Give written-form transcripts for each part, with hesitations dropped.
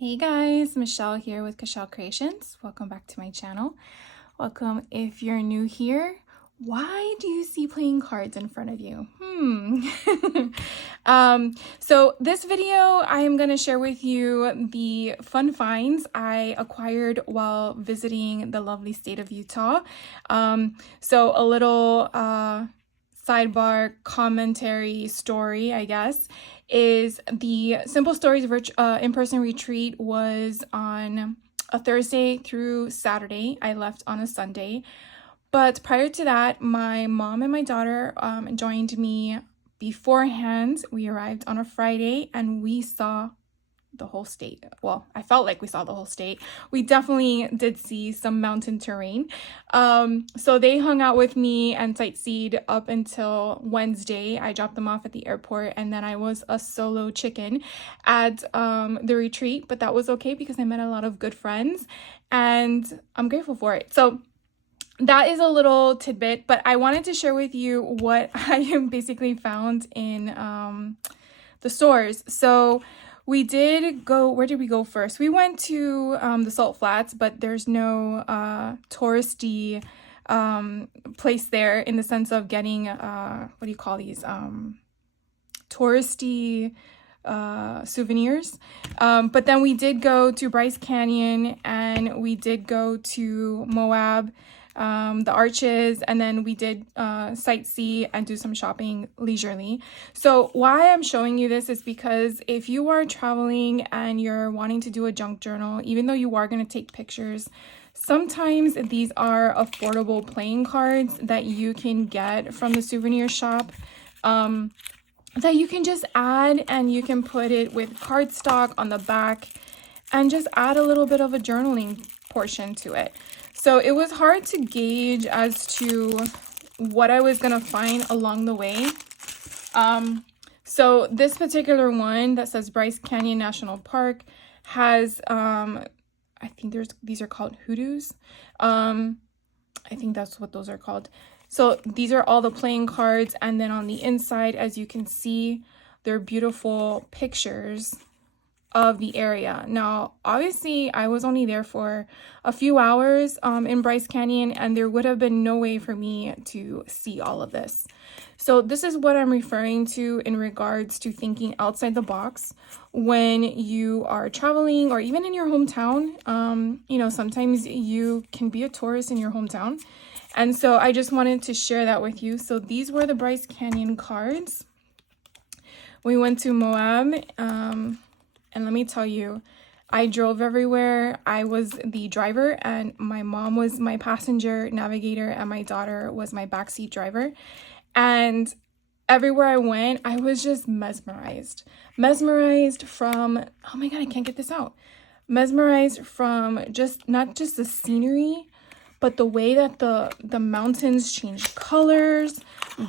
Hey guys, Michelle here with Michelle Creations. Welcome back to my channel. Welcome if you're new here. Why do you see playing cards in front of you? So this video, I am going to share with you the fun finds I acquired while visiting the lovely state of Utah. So a little sidebar commentary story, I guess, is the Simple Stories in-person retreat was on a Thursday through Saturday. I left on a Sunday. But prior to that, my mom and my daughter joined me beforehand. We arrived on a Friday and we saw the whole state. Well, I felt like we saw the whole state. We definitely did see some mountain terrain. So they hung out with me and sightseed up until Wednesday. I dropped them off at the airport and then I was a solo chicken at the retreat, but that was okay because I met a lot of good friends and I'm grateful for it. So that is a little tidbit, but I wanted to share with you what I have basically found in the stores. So we did go, where did we go first? We went to the Salt Flats, but there's no touristy place there in the sense of getting, what do you call these? Touristy souvenirs. But then we did go to Bryce Canyon and we did go to Moab, the arches, and then we did sightsee and do some shopping leisurely. So why I'm showing you this is because if you are traveling and you're wanting to do a junk journal, even though you are going to take pictures, sometimes these are affordable playing cards that you can get from the souvenir shop that you can just add, and you can put it with cardstock on the back and just add a little bit of a journaling portion to it. So it was hard to gauge as to what I was going to find along the way. So this particular one that says Bryce Canyon National Park has, I think these are called hoodoos. I think that's what those are called. So these are all the playing cards. And then on the inside, as you can see, they're beautiful pictures of the area. Now, obviously, I was only there for a few hours in Bryce Canyon, and there would have been no way for me to see all of this. So this is what I'm referring to in regards to thinking outside the box when you are traveling or even in your hometown. You know, sometimes you can be a tourist in your hometown. And so I just wanted to share that with you. So these were the Bryce Canyon cards. We went to Moab, and let me tell you, I drove everywhere. I was the driver and my mom was my passenger navigator and my daughter was my backseat driver. And everywhere I went, I was just mesmerized. Mesmerized from, oh my God, I can't get this out. Mesmerized from not just the scenery, but the way that the mountains changed colors,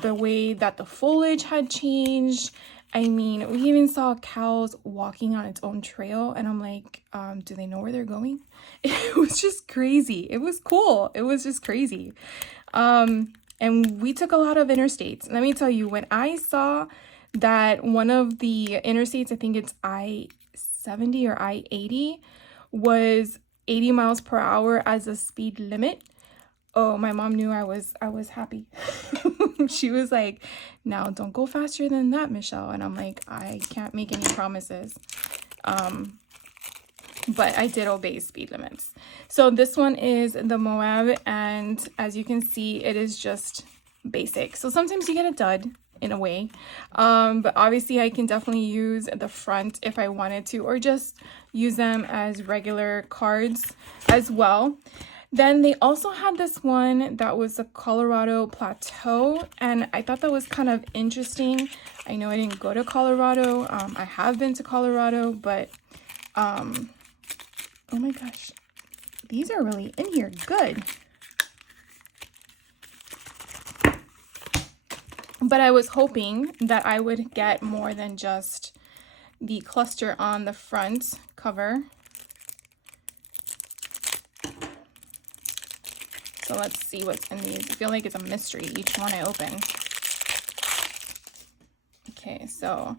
the way that the foliage had changed. I mean, we even saw cows walking on its own trail, and I'm like, do they know where they're going? It was just crazy. It was cool. It was just crazy. And we took a lot of interstates. Let me tell you, when I saw that one of the interstates, I think it's I-70 or I-80, was 80 miles per hour as a speed limit. Oh, my mom knew I was happy. She was like, now don't go faster than that, Michelle. And I'm like, I can't make any promises. But I did obey speed limits. So this one is the Moab, and as you can see, it is just basic. So sometimes you get a dud in a way. But obviously I can definitely use the front if I wanted to, or just use them as regular cards as well. Then they also had this one that was a Colorado Plateau, and I thought that was kind of interesting. I know I didn't go to Colorado. I have been to Colorado, but oh my gosh, these are really in here good. But I was hoping that I would get more than just the cluster on the front cover. So let's see what's in these. I feel like it's a mystery, each one I open. Okay, so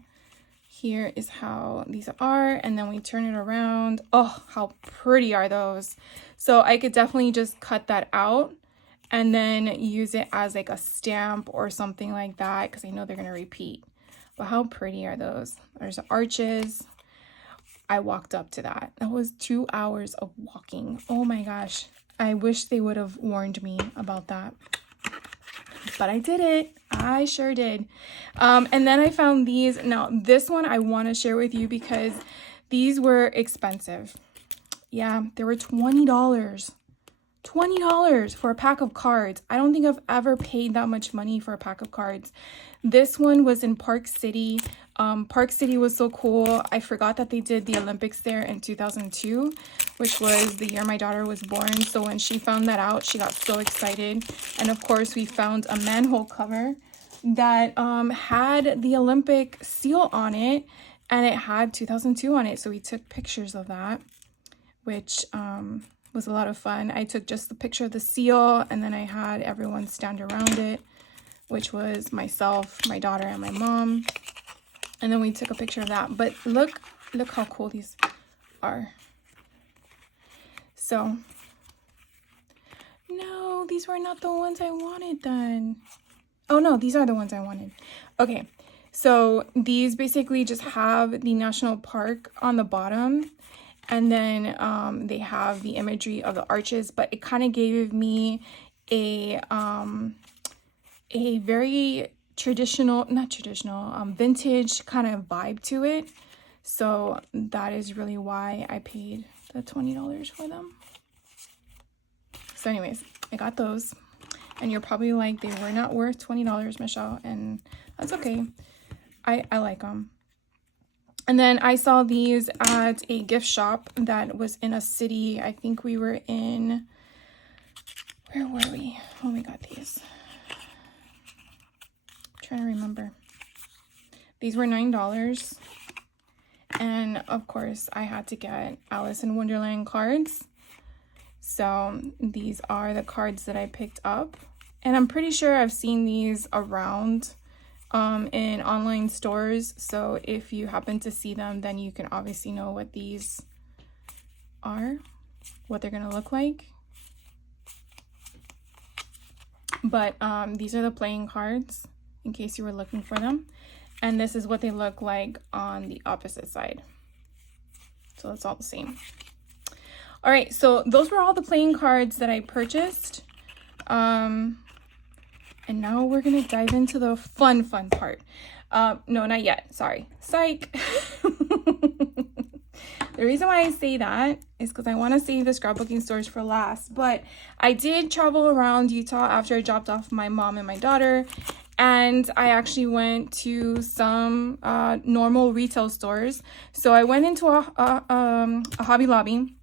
here is how these are, and then we turn it around. Oh, how pretty are those? So I could definitely just cut that out and then use it as like a stamp or something like that, because I know they're gonna repeat. But how pretty are those? There's arches. I walked up to that. That was 2 hours of walking. Oh my gosh. I wish they would have warned me about that. But I did it. I sure did. And then I found these. Now, this one I want to share with you because these were expensive. Yeah, they were $20. $20 for a pack of cards. I don't think I've ever paid that much money for a pack of cards. This one was in Park City. Park City was so cool. I forgot that they did the Olympics there in 2002, which was the year my daughter was born. So when she found that out, she got so excited. And of course, we found a manhole cover that had the Olympic seal on it, and it had 2002 on it. So we took pictures of that, which was a lot of fun. I took just the picture of the seal, and then I had everyone stand around it, which was myself, my daughter, and my mom. And then we took a picture of that. But look how cool these are. So, no, these were not the ones I wanted then. Oh no, these are the ones I wanted. Okay, so these basically just have the national park on the bottom. And then they have the imagery of the arches, but it kind of gave me a very vintage kind of vibe to it. So that is really why I paid the $20 for them. So anyways, I got those. And you're probably like, they were not worth $20, Michelle. And that's okay. I like them. And then I saw these at a gift shop that was in a city. I think we were in, where were we when we got these? I'm trying to remember. These were $9. And of course, I had to get Alice in Wonderland cards. So these are the cards that I picked up. And I'm pretty sure I've seen these around in online stores. So if you happen to see them, then you can obviously know what these are, what they're gonna look like. But these are the playing cards in case you were looking for them. And this is what they look like on the opposite side. So it's all the same. All right, so those were all the playing cards that I purchased. And now we're gonna dive into the fun part. No, not yet. Sorry. Psych. The reason why I say that is because I want to save the scrapbooking stores for last. But I did travel around Utah after I dropped off my mom and my daughter. And I actually went to some normal retail stores. So I went into a Hobby Lobby.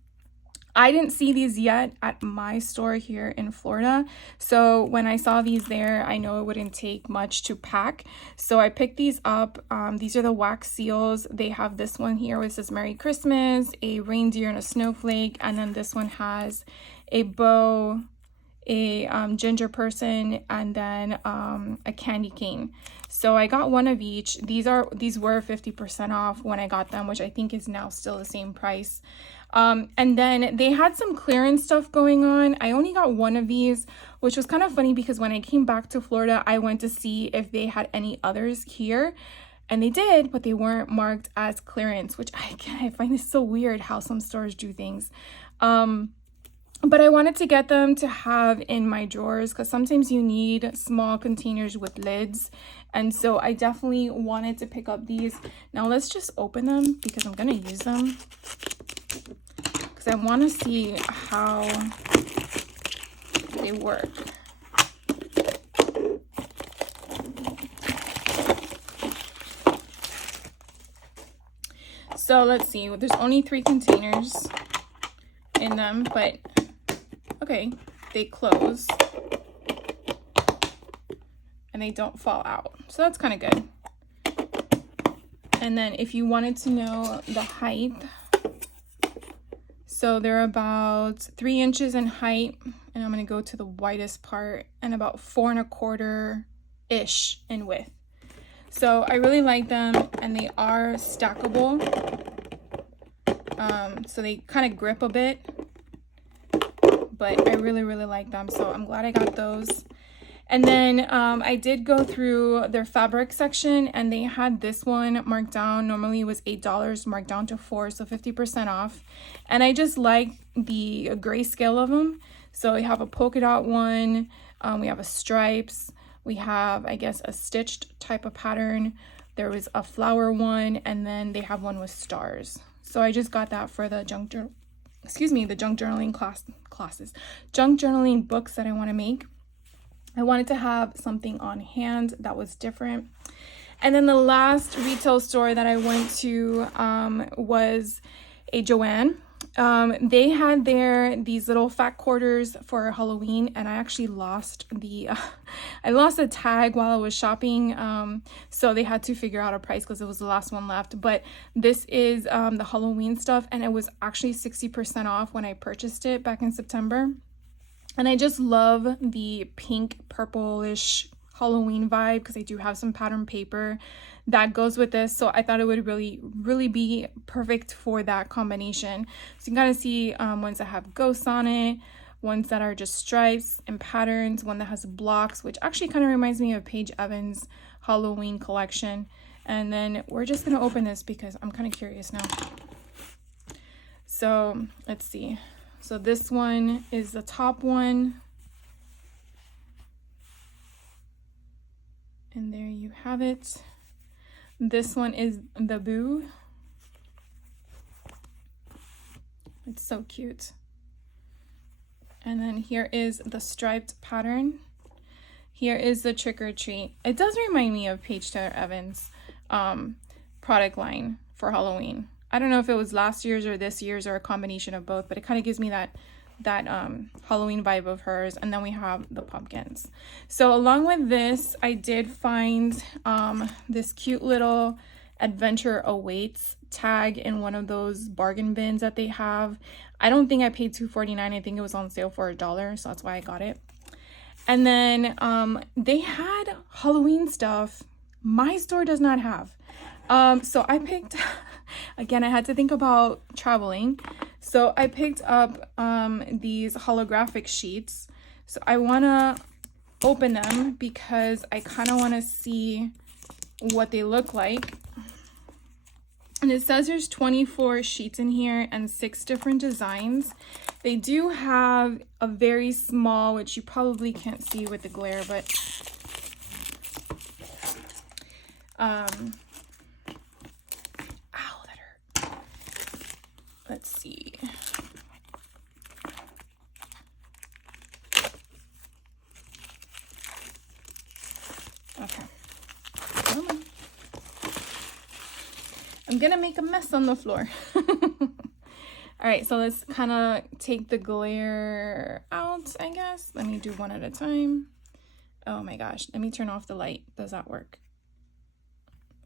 I didn't see these yet at my store here in Florida. So when I saw these there, I know it wouldn't take much to pack. So I picked these up. These are the wax seals. They have this one here which says Merry Christmas, a reindeer and a snowflake. And then this one has a bow, a ginger person, and then a candy cane. So I got one of each. These were 50% off when I got them, which I think is now still the same price. And then they had some clearance stuff going on. I only got one of these, which was kind of funny because when I came back to Florida, I went to see if they had any others here, and they did, but they weren't marked as clearance, which I find this so weird how some stores do things. But I wanted to get them to have in my drawers because sometimes you need small containers with lids. And so I definitely wanted to pick up these. Now let's just open them because I'm going to use them. Because I want to see how they work. So let's see. There's only 3 containers in them, but okay, they close and they don't fall out. So that's kind of good. And then if you wanted to know the height, so they're about 3 inches in height, and I'm going to go to the widest part, and about 4 1/4-ish in width. So I really like them, and they are stackable. So they kind of grip a bit, but I really like them. So I'm glad I got those. And then I did go through their fabric section, and they had this one marked down. Normally it was $8, marked down to $4, so 50% off. And I just like the grayscale of them. So we have a polka dot one, we have a stripes, we have, I guess, a stitched type of pattern. There was a flower one, and then they have one with stars. So I just got that for the junk journaling classes, junk journaling books that I want to make. I wanted to have something on hand that was different. And then the last retail store that I went to was a Joann. They had these little fat quarters for Halloween, and I actually lost the tag while I was shopping. So they had to figure out a price because it was the last one left. But this is the Halloween stuff, and it was actually 60% off when I purchased it back in September. And I just love the pink purplish Halloween vibe because I do have some pattern paper that goes with this. So I thought it would really be perfect for that combination. So you can kind of see ones that have ghosts on it, ones that are just stripes and patterns, one that has blocks, which actually kind of reminds me of Paige Evans' Halloween collection. And then we're just going to open this because I'm kind of curious now. So let's see. So this one is the top one. And there you have it. This one is the Boo. It's so cute. And then here is the striped pattern. Here is the Trick or Treat. It does remind me of Paige Evans' product line for Halloween. I don't know if it was last year's or this year's or a combination of both, but it kind of gives me that Halloween vibe of hers. And then we have the pumpkins. So along with this, I did find this cute little Adventure Awaits tag in one of those bargain bins that they have. I don't think I paid $2.49. I think it was on sale for $1, so that's why I got it. And then they had Halloween stuff my store does not have. So I picked, again, I had to think about traveling. So I picked up these holographic sheets. So I want to open them because I kind of want to see what they look like. And it says there's 24 sheets in here and 6 different designs. They do have a very small, which you probably can't see with the glare, but ow, that hurt. Let's see. Okay. Come on. I'm gonna make a mess on the floor. All right, so let's kind of take the glare out, I guess. Let me do one at a time. Oh my gosh, let me turn off the light. Does that work?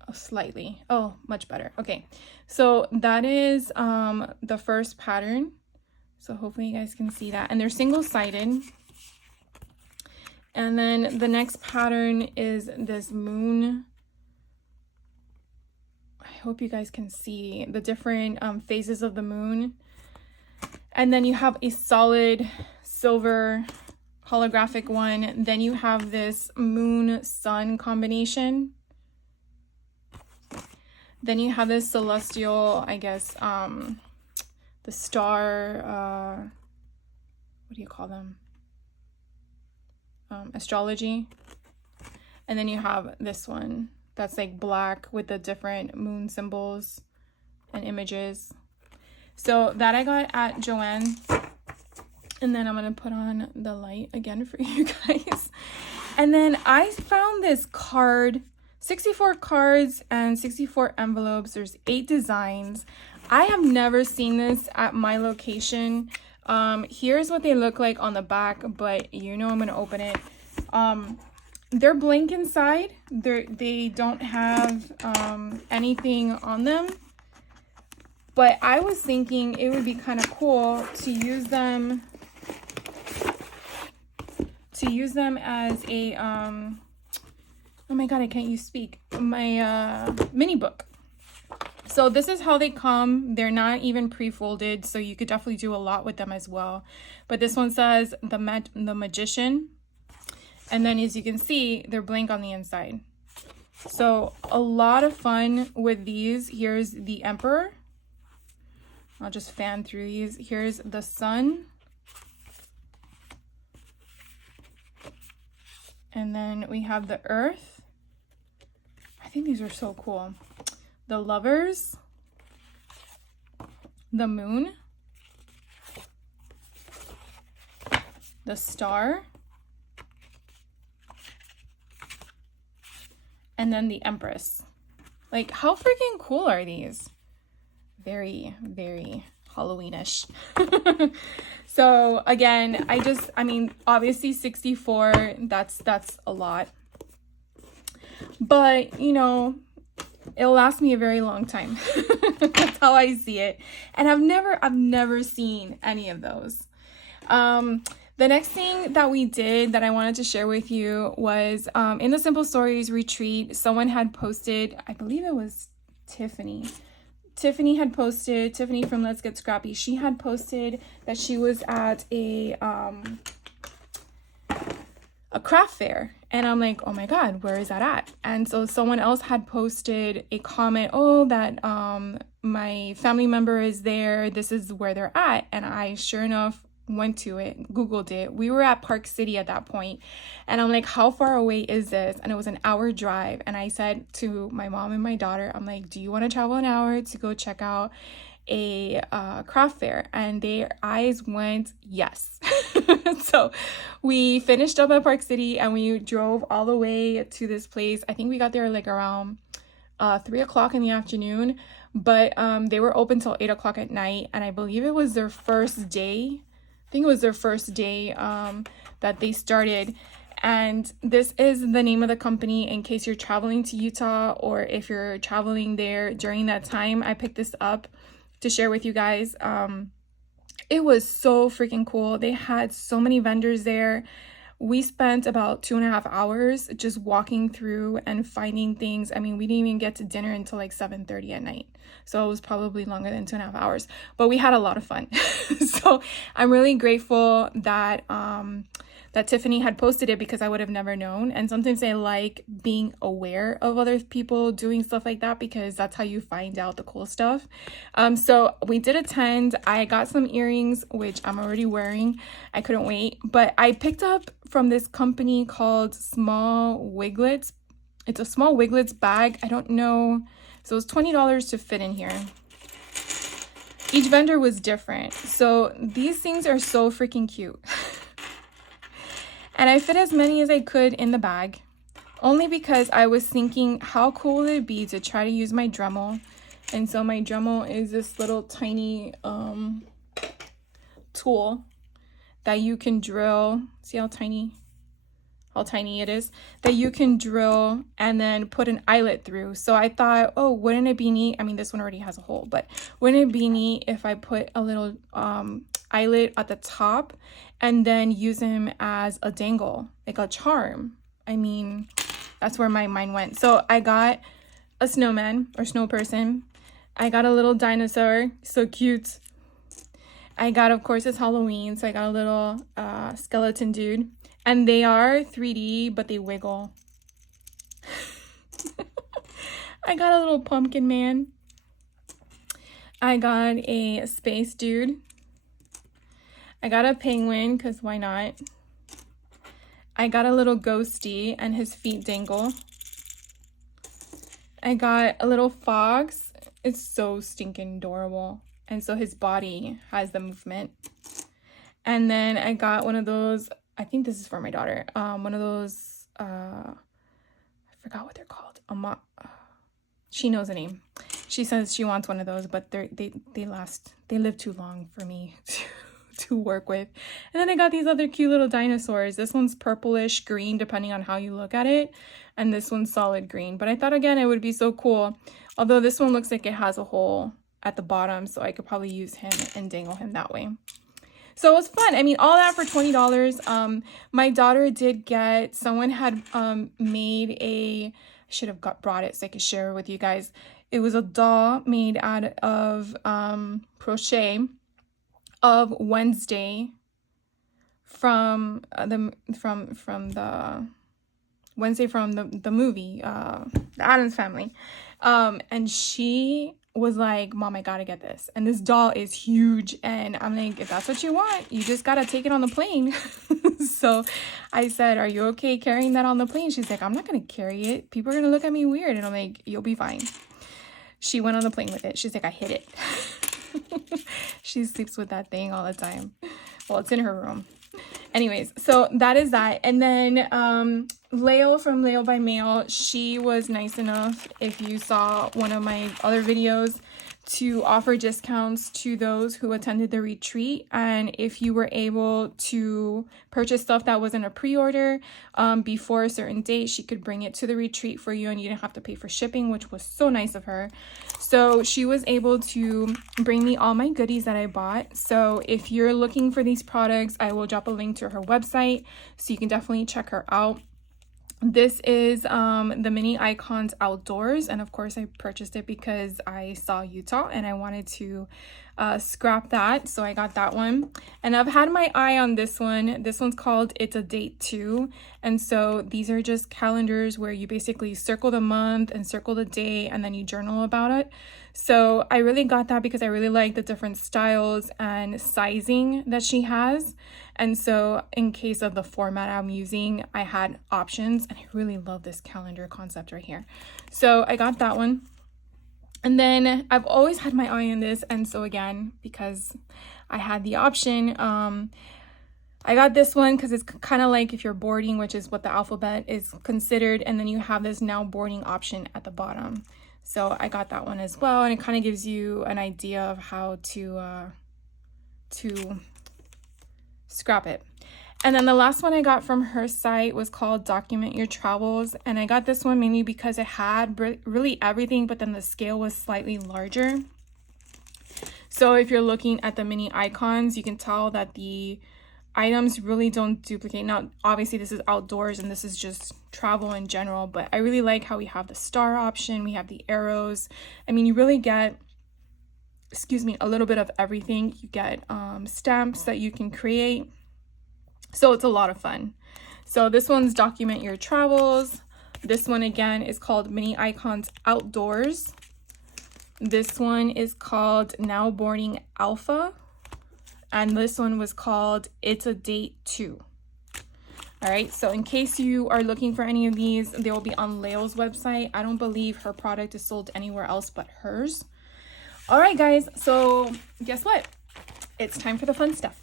Oh, slightly. Oh, much better. Okay, so that is the first pattern. So hopefully you guys can see that. And they're single-sided. And then the next pattern is this moon. I hope you guys can see the different phases of the moon. And then you have a solid silver holographic one. Then you have this moon sun combination. Then you have this celestial, I guess, the star, what do you call them? Astrology. And then you have this one that's like black with the different moon symbols and images. So that I got at Joann. And then I'm going to put on the light again for you guys. And then I found this card, 64 cards and 64 envelopes. There's 8 designs. I have never seen this at my location. Here's what they look like on the back, but you know I'm going to open it. They're blank inside. They don't have anything on them. But I was thinking it would be kind of cool to use them as a oh my God, I can't use speak. My mini book. So this is how they come. They're not even pre-folded, so you could definitely do a lot with them as well. But this one says the Magician. And then as you can see, they're blank on the inside. So a lot of fun with these. Here's the Emperor. I'll just fan through these. Here's the Sun. And then we have the Earth. I think these are so cool. The Lovers. The Moon. The Star. And then the Empress. Like, how freaking cool are these? Very, very Halloweenish. So again, I mean, obviously 64, that's a lot. But, you know, it'll last me a very long time. That's how I see it. And I've never seen any of those. The next thing that we did that I wanted to share with you was in the Simple Stories retreat, someone had posted, I believe it was Tiffany. Tiffany from Let's Get Scrappy. She had posted that she was at a craft fair. And I'm like, oh my God, where is that at? And so someone else had posted a comment, oh, that my family member is there. This is where they're at. And I, sure enough, went to it, Googled it. We were at Park City at that point. And I'm like, how far away is this? And it was an hour drive. And I said to my mom and my daughter, I'm like, do you want to travel an hour to go check out a craft fair? And their eyes went yes. So we finished up at Park City and we drove all the way to this place. I think we got there like around 3 o'clock in the afternoon, but they were open till 8 o'clock at night. And I believe it was their first day. I think it was their first day that they started. And this is the name of the company in case you're traveling to Utah or if you're traveling there during that time. I picked this up to share with you guys. It was so freaking cool. They had so many vendors there. We spent about 2.5 hours just walking through and finding things. I mean, we didn't even get to dinner until like 7:30 at night. So it was probably longer than 2.5 hours, but we had a lot of fun. So I'm really grateful that that Tiffany had posted it because I would have never known. And sometimes I like being aware of other people doing stuff like that because that's how you find out the cool stuff. So we did attend. I got some earrings, which I'm already wearing. I couldn't wait. But I picked up from this company called Small Wiglets. It's a Small Wiglets bag. I don't know. So it was $20 to fit in here. Each vendor was different. So these things are so freaking cute. And I fit as many as I could in the bag, only because I was thinking how cool would it be to try to use my Dremel. And so my Dremel is this little tiny tool that you can drill. See how tiny it is? That you can drill and then put an eyelet through. So I thought, oh, wouldn't it be neat? I mean, this one already has a hole, but wouldn't it be neat if I put a little eyelet at the top and then use him as a dangle, like a charm? I mean, that's where my mind went. So I got a snowman or snow person. I got a little dinosaur, so cute. I got, of course, it's Halloween, so I got a little skeleton dude. And they are 3D, but they wiggle. I got a little pumpkin man. I got a space dude. I got a penguin, because why not? I got a little ghosty, and his feet dangle. I got a little fox. It's so stinking adorable. And so his body has the movement. And then I got one of those, I think this is for my daughter, one of those, I forgot what they're called. She knows the name. She says she wants one of those, but they live too long for me to work with. And then I got these other cute little dinosaurs. This one's purplish green, depending on how you look at it. And this one's solid green. But I thought, again, it would be so cool. Although this one looks like it has a hole at the bottom, so I could probably use him and dangle him that way. So it was fun. I mean, all that for $20. My daughter did get, someone had made a, I should have brought it so I could share it with you guys. It was a doll made out of crochet of Wednesday from the Wednesday from the movie, the Addams Family. And she was like, Mom, I gotta get this. And this doll is huge. And I'm like, if that's what you want, you just gotta take it on the plane. So I said, are you okay carrying that on the plane? She's like, I'm not gonna carry it. People are gonna look at me weird. And I'm like, you'll be fine. She went on the plane with it. She's like, I hid it. She sleeps with that thing all the time. Well, it's in her room. Anyways, so that is that. And then Leo from Leo by Mail, she was nice enough, if you saw one of my other videos, to offer discounts to those who attended the retreat. And if you were able to purchase stuff that wasn't a pre-order before a certain date, she could bring it to the retreat for you and you didn't have to pay for shipping, which was so nice of her. So she was able to bring me all my goodies that I bought. So if you're looking for these products, I will drop a link to her website so you can definitely check her out. This is the Mini Icons Outdoors, and of course I purchased it because I saw Utah and I wanted to scrap that, so I got that one. And I've had my eye on this one. This one's called It's a Date Too, and so these are just calendars where you basically circle the month and circle the day and then you journal about it. So I really got that because I really like the different styles and sizing that she has. And so in case of the format I'm using, I had options, and I really love this calendar concept right here. So I got that one. And then I've always had my eye on this. And so again, because I had the option, I got this one because it's kind of like if you're boarding, which is what the alphabet is considered. And then you have this now boarding option at the bottom. So I got that one as well. And it kind of gives you an idea of how to scrap it. And then the last one I got from her site was called Document Your Travels. And I got this one mainly because it had really everything, but then the scale was slightly larger. So if you're looking at the mini icons, you can tell that the items really don't duplicate. Now, obviously this is outdoors and this is just travel in general, but I really like how we have the star option. We have the arrows. I mean, you really get, a little bit of everything. You get stamps that you can create. So it's a lot of fun. So this one's Document Your Travels. This one again is called Mini Icons Outdoors. This one is called Now Boarding Alpha. And this one was called It's a Date Too. All right, so in case you are looking for any of these, they will be on Leo's website. I don't believe her product is sold anywhere else but hers. All right, guys, so guess what? It's time for the fun stuff.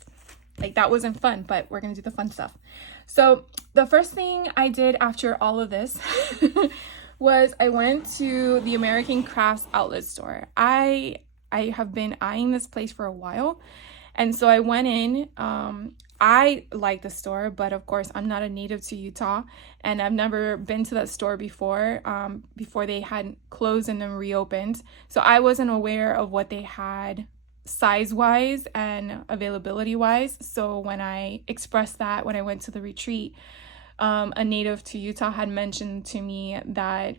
Like, that wasn't fun, but we're gonna do the fun stuff. So the first thing I did after all of this was I went to the American Crafts outlet store. I have been eyeing this place for a while. And so I went in. I like the store, but of course I'm not a native to Utah and I've never been to that store before, before they had closed and then reopened. So I wasn't aware of what they had size-wise and availability-wise. So when I expressed that when I went to the retreat, a native to Utah had mentioned to me that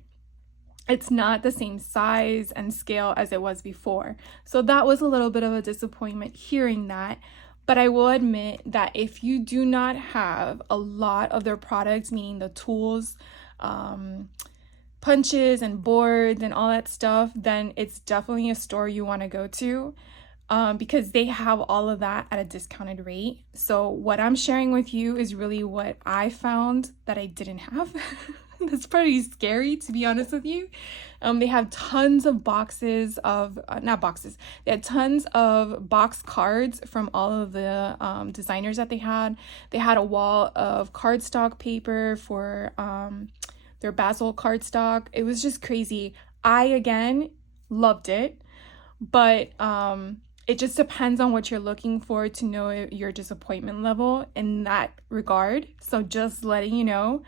it's not the same size and scale as it was before. So that was a little bit of a disappointment hearing that. But I will admit that if you do not have a lot of their products, meaning the tools, punches and boards and all that stuff, then it's definitely a store you want to go to. Because they have all of that at a discounted rate. So what I'm sharing with you is really what I found that I didn't have. That's pretty scary, to be honest with you. They have tons of boxes of, they had tons of box cards from all of the designers that they had. They had a wall of cardstock paper for their basil cardstock. It was just crazy. I, again, loved it, but it just depends on what you're looking for to know your disappointment level in that regard. So just letting you know.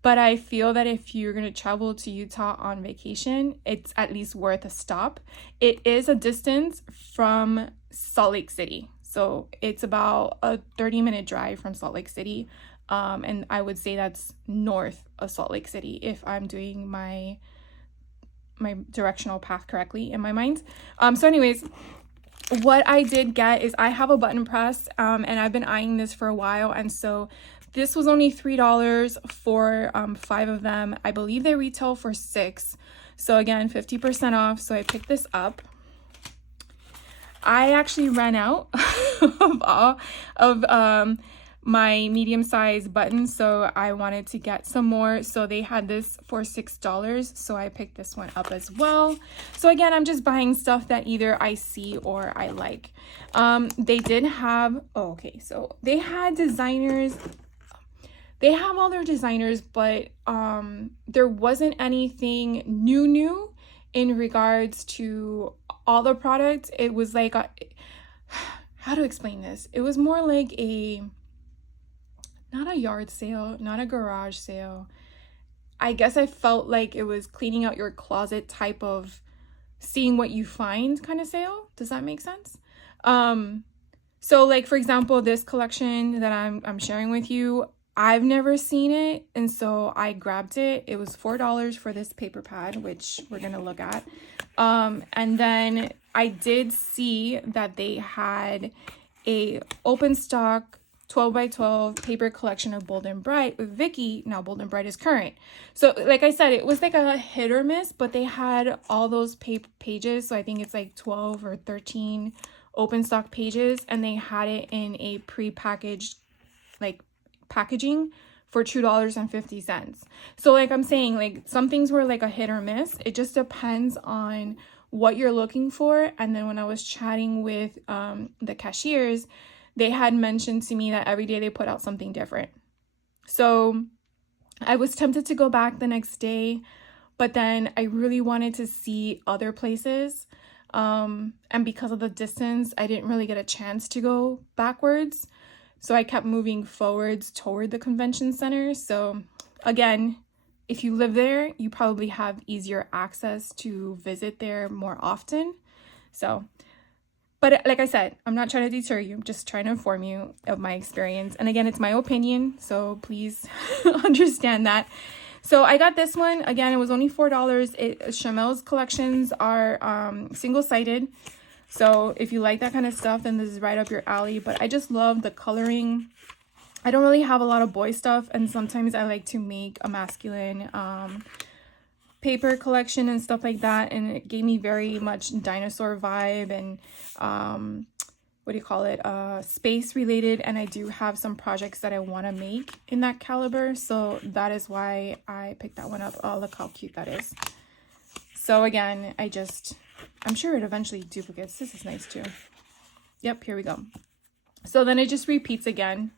But I feel that if you're going to travel to Utah on vacation, it's at least worth a stop. It is a distance from Salt Lake City. So it's about a 30-minute drive from Salt Lake City. And I would say that's north of Salt Lake City if I'm doing my directional path correctly in my mind. So anyways, what I did get is I have a button press, and I've been eyeing this for a while. And so this was only $3 for 5 of them. I believe they retail for $6. So again, 50% off. So I picked this up. I actually ran out of my medium-sized buttons, so I wanted to get some more. So they had this for $6, so I picked this one up as well. So again, I'm just buying stuff that either I see or I like. They did have, so they had designers. They have all their designers, but there wasn't anything new in regards to all the products. It was like how to explain this? It was more like not a yard sale, not a garage sale. I guess I felt like it was cleaning out your closet type of seeing what you find kind of sale. Does that make sense? So like, for example, this collection that I'm sharing with you, I've never seen it, and so I grabbed it. It was $4 for this paper pad, which we're gonna look at. And then I did see that they had a open stock 12 by 12 paper collection of Bold and Bright with Vicky. Now Bold and Bright is current. So like I said, it was like a hit or miss, but they had all those pages. So I think it's like 12 or 13 open stock pages, and they had it in a pre-packaged like packaging for $2.50. So like I'm saying, like some things were like a hit or miss. It just depends on what you're looking for. And then when I was chatting with the cashiers, they had mentioned to me that every day they put out something different. So I was tempted to go back the next day, but then I really wanted to see other places. And because of the distance, I didn't really get a chance to go backwards. So I kept moving forwards toward the convention center. So again, if you live there, you probably have easier access to visit there more often. So, but like I said, I'm not trying to deter you. I'm just trying to inform you of my experience. And again, it's my opinion, so please understand that. So I got this one. Again, it was only $4. Chamel's collections are single-sided. So if you like that kind of stuff, then this is right up your alley. But I just love the coloring. I don't really have a lot of boy stuff, and sometimes I like to make a masculine paper collection and stuff like that. And it gave me very much dinosaur vibe and what do you call it, space related. And I do have some projects that I want to make in that caliber, so that is why I picked that one up. Oh, look how cute that is. So again, I'm sure it eventually duplicates. This is nice too. Yep, here we go. So then it just repeats again.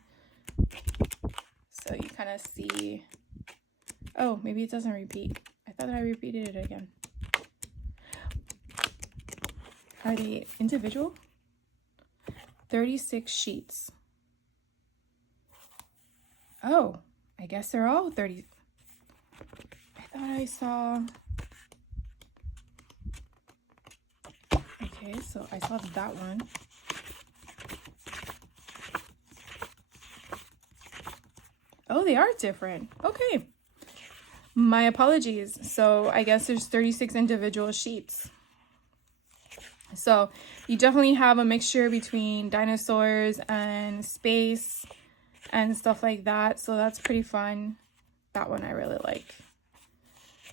So you kind of see, oh, maybe it doesn't repeat. I thought that I repeated it again. Are they individual? 36 sheets. Oh, I guess they're all 30. I thought I saw. Okay, so I saw that one. Oh, they are different. Okay. My apologies. So I guess there's 36 individual sheets. So you definitely have a mixture between dinosaurs and space and stuff like that. So that's pretty fun. That one I really like.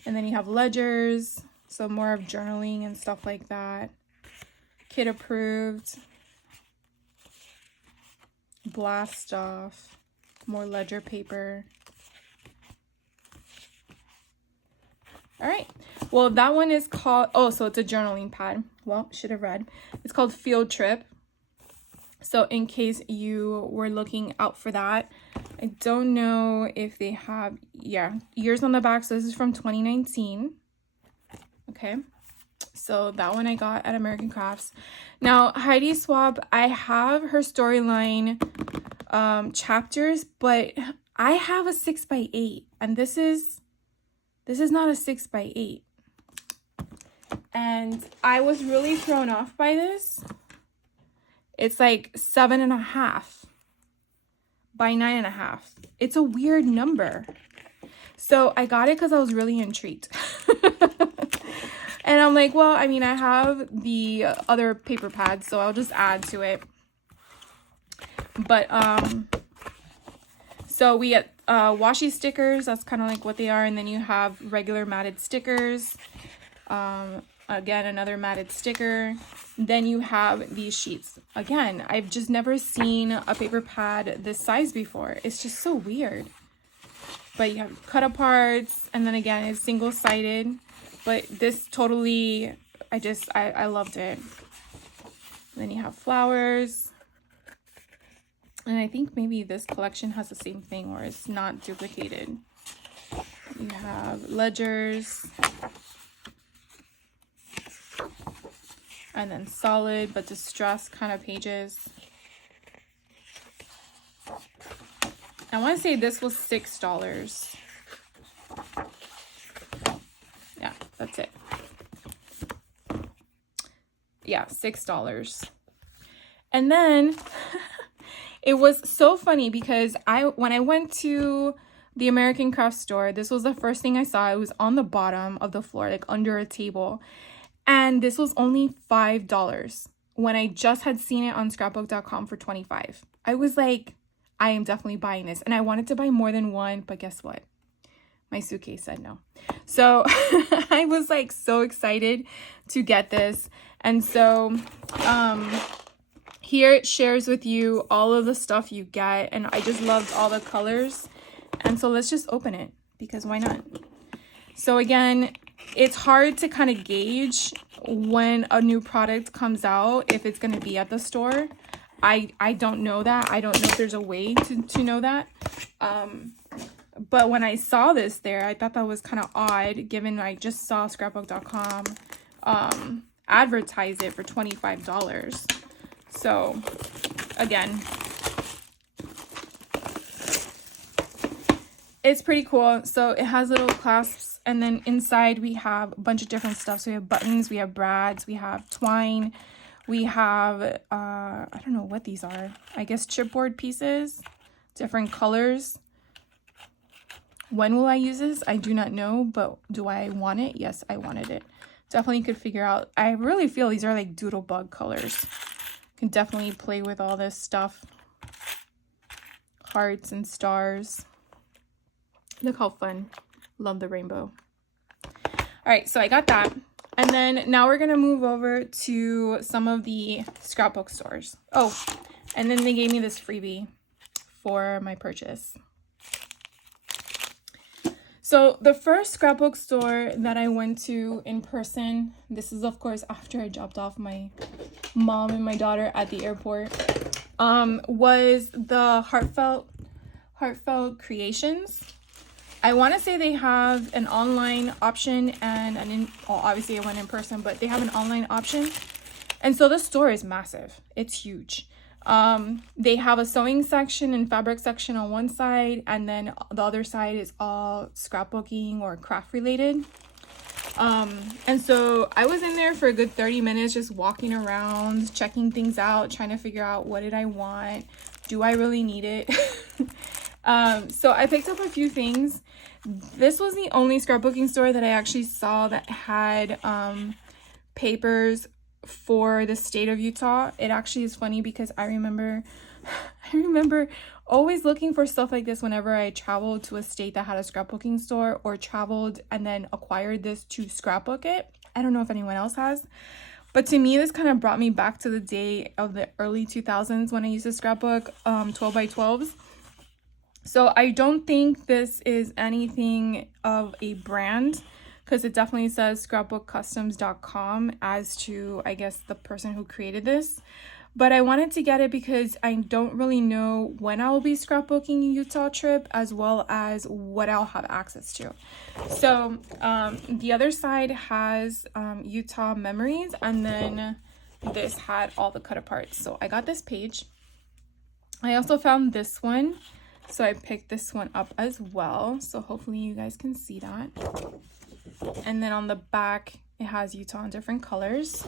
And then you have ledgers. So more of journaling and stuff like that. Kid approved. Blast off. More ledger paper. All right. Well, that one is called, oh, so it's a journaling pad. Well, should have read. It's called Field Trip. So in case you were looking out for that, I don't know if they have, yeah, years on the back. So this is from 2019. Okay. So that one I got at American Crafts. Now, Heidi Swab, I have her storyline chapters, but I have a 6x8, and this is not a 6x8. And I was really thrown off by this. It's like 7.5 by 9.5. It's a weird number. So I got it because I was really intrigued. And I'm like, well, I mean, I have the other paper pads, so I'll just add to it. But so we get washi stickers. That's kind of like what they are. And then you have regular matted stickers. Again, another matted sticker. Then you have these sheets. Again, I've just never seen a paper pad this size before. It's just so weird. But you have cut aparts, and then again, it's single-sided. But this totally, I loved it. And then you have flowers. And I think maybe this collection has the same thing where it's not duplicated. You have ledgers. And then solid but distressed kind of pages. I want to say this was $6. Yeah, that's it. Yeah, $6. And then it was so funny because when I went to the American Craft store, this was the first thing I saw. It was on the bottom of the floor, like under a table. And this was only $5 when I just had seen it on scrapbook.com for $25. I was like, I am definitely buying this. And I wanted to buy more than one, but guess what? My suitcase said no. So I was like so excited to get this. And so here it shares with you all of the stuff you get. And I just loved all the colors. And so let's just open it because why not? So again, it's hard to kind of gauge when a new product comes out if it's going to be at the store. I don't know that. I don't know if there's a way to know that. But when I saw this there, I thought that was kind of odd given I just saw scrapbook.com advertise it for $25. So again, it's pretty cool. So it has little clasps, and then inside we have a bunch of different stuff. So we have buttons, we have brads, we have twine, we have I don't know what these are. I guess chipboard pieces, different colors. When will I use this? I do not know, but do I want it? Yes, I wanted it. Definitely could figure out. I really feel these are like doodle bug colors. Can definitely play with all this stuff. Hearts and stars. Look how fun. Love the rainbow. All right, so I got that. And then now we're going to move over to some of the scrapbook stores. Oh, and then they gave me this freebie for my purchase. So the first scrapbook store that I went to in person, this is of course after I dropped off my mom and my daughter at the airport, was the Heartfelt Creations. I want to say they have an online option and obviously I went in person, but they have an online option. And so the store is massive. It's huge. They have a sewing section and fabric section on one side, and then the other side is all scrapbooking or craft related. And so I was in there for a good 30 minutes just walking around, checking things out, trying to figure out what did I want? Do I really need it? So I picked up a few things. This was the only scrapbooking store that I actually saw that had papers for the state of Utah. It actually is funny because I remember always looking for stuff like this whenever I traveled to a state that had a scrapbooking store or traveled and then acquired this to scrapbook it. I don't know if anyone else has, but to me this kind of brought me back to the day of the early 2000s when I used to scrapbook 12 by 12s. So I don't think this is anything of a brand because it definitely says scrapbookcustoms.com as to, I guess, the person who created this. But I wanted to get it because I don't really know when I will be scrapbooking a Utah trip as well as what I'll have access to. So the other side has Utah memories, and then this had all the cut aparts. So I got this page. I also found this one. So I picked this one up as well. So hopefully you guys can see that. And then on the back, it has Utah in different colors.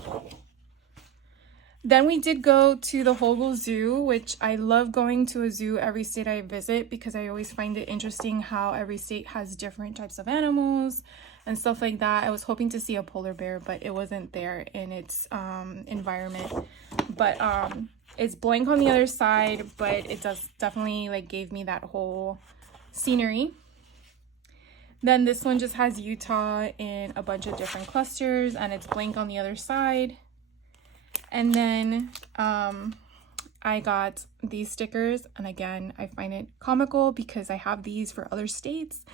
Then we did go to the Hogle Zoo, which I love going to a zoo every state I visit because I always find it interesting how every state has different types of animals and stuff like that. I was hoping to see a polar bear, but it wasn't there in its environment. But it's blank on the other side, but it does definitely like gave me that whole scenery. Then this one just has Utah in a bunch of different clusters, and it's blank on the other side. And then I got these stickers, and again, I find it comical because I have these for other states,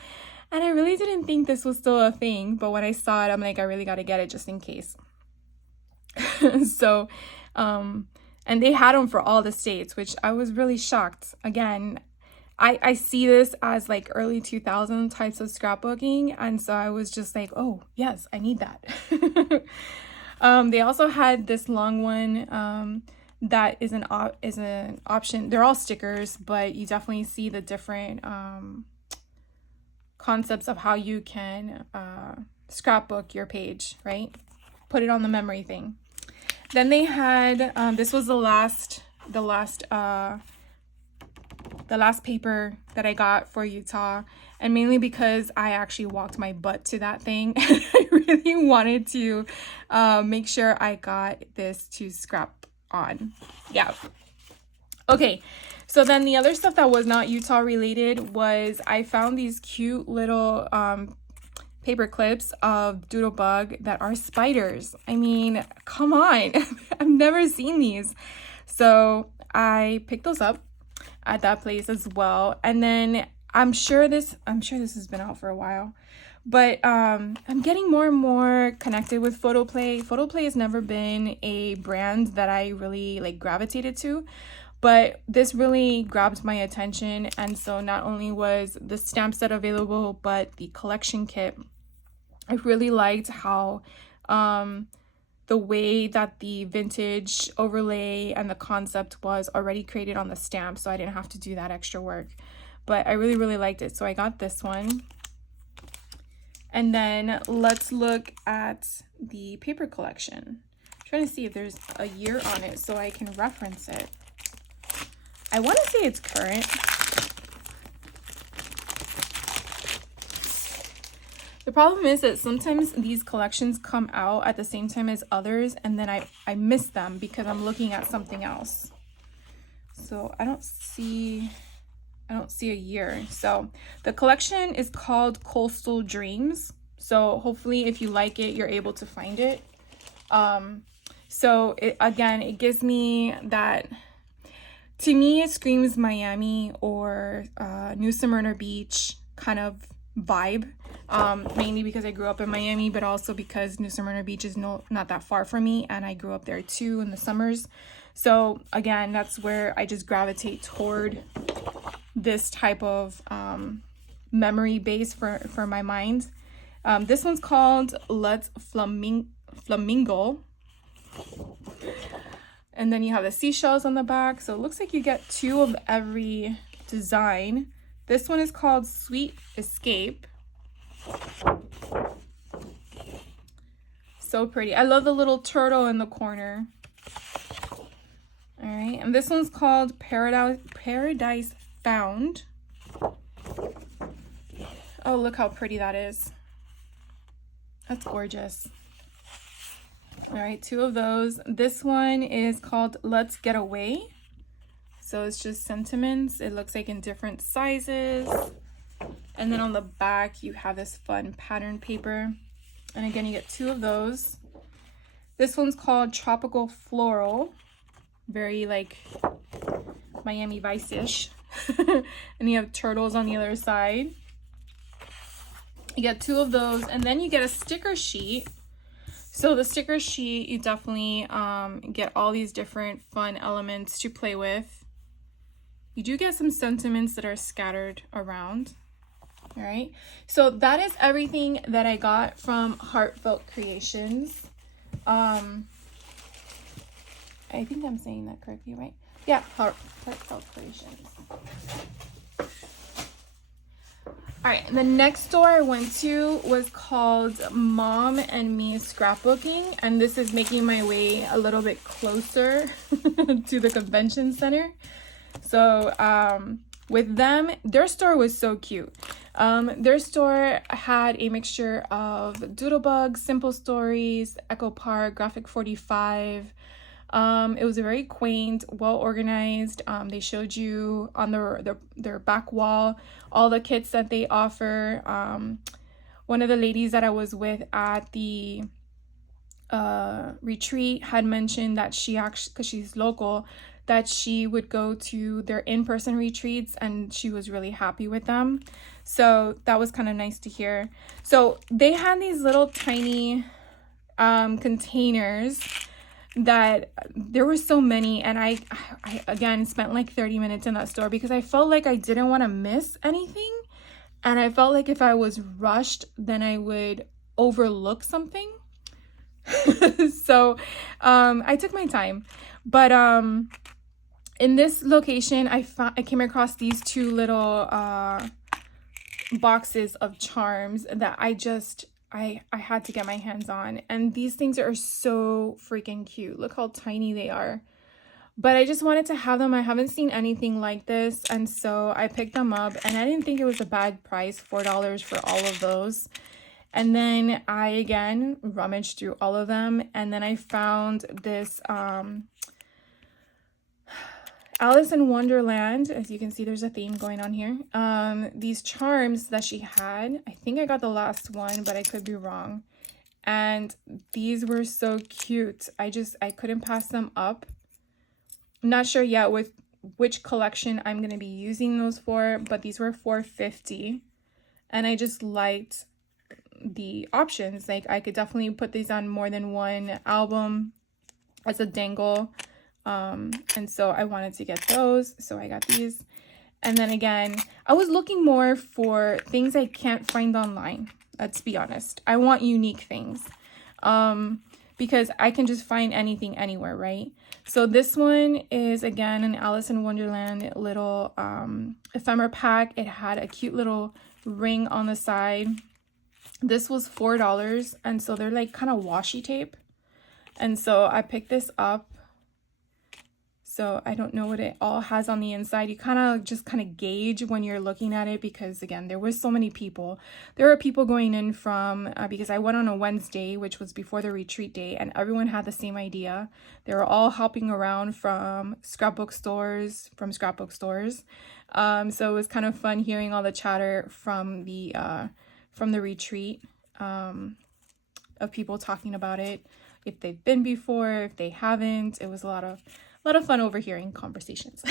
and I really didn't think this was still a thing, but when I saw it, I'm like, I really got to get it just in case. So, and they had them for all the states, which I was really shocked. Again, I see this as like early 2000 types of scrapbooking, and so I was just like, oh, yes, I need that. They also had this long one that is an option. They're all stickers, but you definitely see the different concepts of how you can scrapbook your page, right? Put it on the memory thing. Then they had this was the last paper that I got for Utah, and mainly because I actually walked my butt to that thing. I really wanted to make sure I got this to scrap on. Yeah. Okay, so then the other stuff that was not Utah related was I found these cute little paper clips of Doodlebug that are spiders. I mean, come on. I've never seen these. So I picked those up at that place as well. And then I'm sure this has been out for a while, but I'm getting more and more connected with Photoplay. Photoplay has never been a brand that I really like gravitated to, but this really grabbed my attention. And so not only was the stamp set available, but the collection kit. I really liked how the way that the vintage overlay and the concept was already created on the stamp, so I didn't have to do that extra work. But I really, really liked it. So I got this one. And then let's look at the paper collection. I'm trying to see if there's a year on it so I can reference it. I want to say it's current. The problem is that sometimes these collections come out at the same time as others, and then I miss them because I'm looking at something else. So I don't see a year. So the collection is called Coastal Dreams. So hopefully if you like it, you're able to find it. So it gives me that, to me, it screams Miami or New Smyrna Beach kind of vibe. Mainly because I grew up in Miami, but also because New Smyrna Beach is not that far from me, and I grew up there too in the summers. So again, that's where I just gravitate toward this type of memory base for my mind. This one's called Let's Flamingo. And then you have the seashells on the back. So it looks like you get 2 of every design. This one is called Sweet Escape. So pretty. I love the little turtle in the corner. All right, and this one's called Paradise Found. Oh, look how pretty that is. That's gorgeous. All right, 2 of those. This one is called Let's Get Away. So it's just sentiments. It looks like in different sizes. And then on the back, you have this fun pattern paper. And again, you get 2 of those. This one's called Tropical Floral. Very like Miami Vice-ish. And you have turtles on the other side. You get 2 of those. And then you get a sticker sheet. So the sticker sheet, you definitely get all these different fun elements to play with. You do get some sentiments that are scattered around. All right, so that is everything that I got from Heartfelt Creations. I think I'm saying that correctly, right? Yeah, Heartfelt Creations. All right, the next store I went to was called Mom and Me Scrapbooking, and this is making my way a little bit closer to the convention center. So with them, their store was so cute. Their store had a mixture of Doodlebug, Simple Stories, Echo Park, Graphic 45. It was very quaint, well organized. They showed you on their back wall all the kits that they offer. One of the ladies that I was with at the retreat had mentioned that she actually, because she's local, that she would go to their in-person retreats and she was really happy with them. So that was kind of nice to hear. So they had these little tiny containers that there were so many, and I again spent like 30 minutes in that store because I felt like I didn't want to miss anything, and I felt like if I was rushed then I would overlook something. So I took my time, but in this location I came across these two little boxes of charms that I had to get my hands on, and these things are so freaking cute. Look how tiny they are. But I just wanted to have them. I haven't seen anything like this, and so I picked them up, and I didn't think it was a bad price, $4 for all of those. And then I again rummaged through all of them, and then I found this Alice in Wonderland. As you can see, there's a theme going on here. These charms that she had, I think I got the last one, but I could be wrong. And these were so cute. I couldn't pass them up. I'm not sure yet with which collection I'm going to be using those for, but these were $4.50. And I just liked the options. Like, I could definitely put these on more than one album as a dangle. And so I wanted to get those, so I got these. And then again, I was looking more for things I can't find online. Let's be honest. I want unique things, because I can just find anything anywhere, right? So this one is again an Alice in Wonderland little ephemera pack. It had a cute little ring on the side. This was $4, and so they're like kind of washi tape. And so I picked this up. So I don't know what it all has on the inside. You kind of gauge when you're looking at it, because again, there was so many people. There were people going in from, because I went on a Wednesday, which was before the retreat day, and everyone had the same idea. They were all hopping around from scrapbook stores. So it was kind of fun hearing all the chatter from the retreat, of people talking about it, if they've been before, if they haven't. It was a lot of fun overhearing conversations.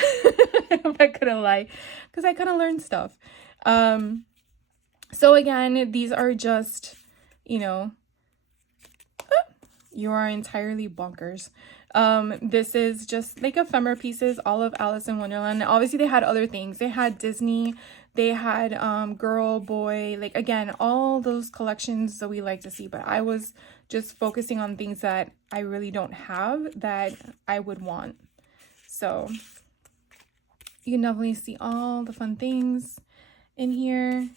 I'm not gonna lie, because I kind of learned stuff. So again, these are just, you are entirely bonkers. This is just like ephemera pieces, all of Alice in Wonderland. Obviously they had other things. They had Disney, they had girl, boy, like again, all those collections that we like to see, but I was just focusing on things that I really don't have that I would want. So you can definitely see all the fun things in here,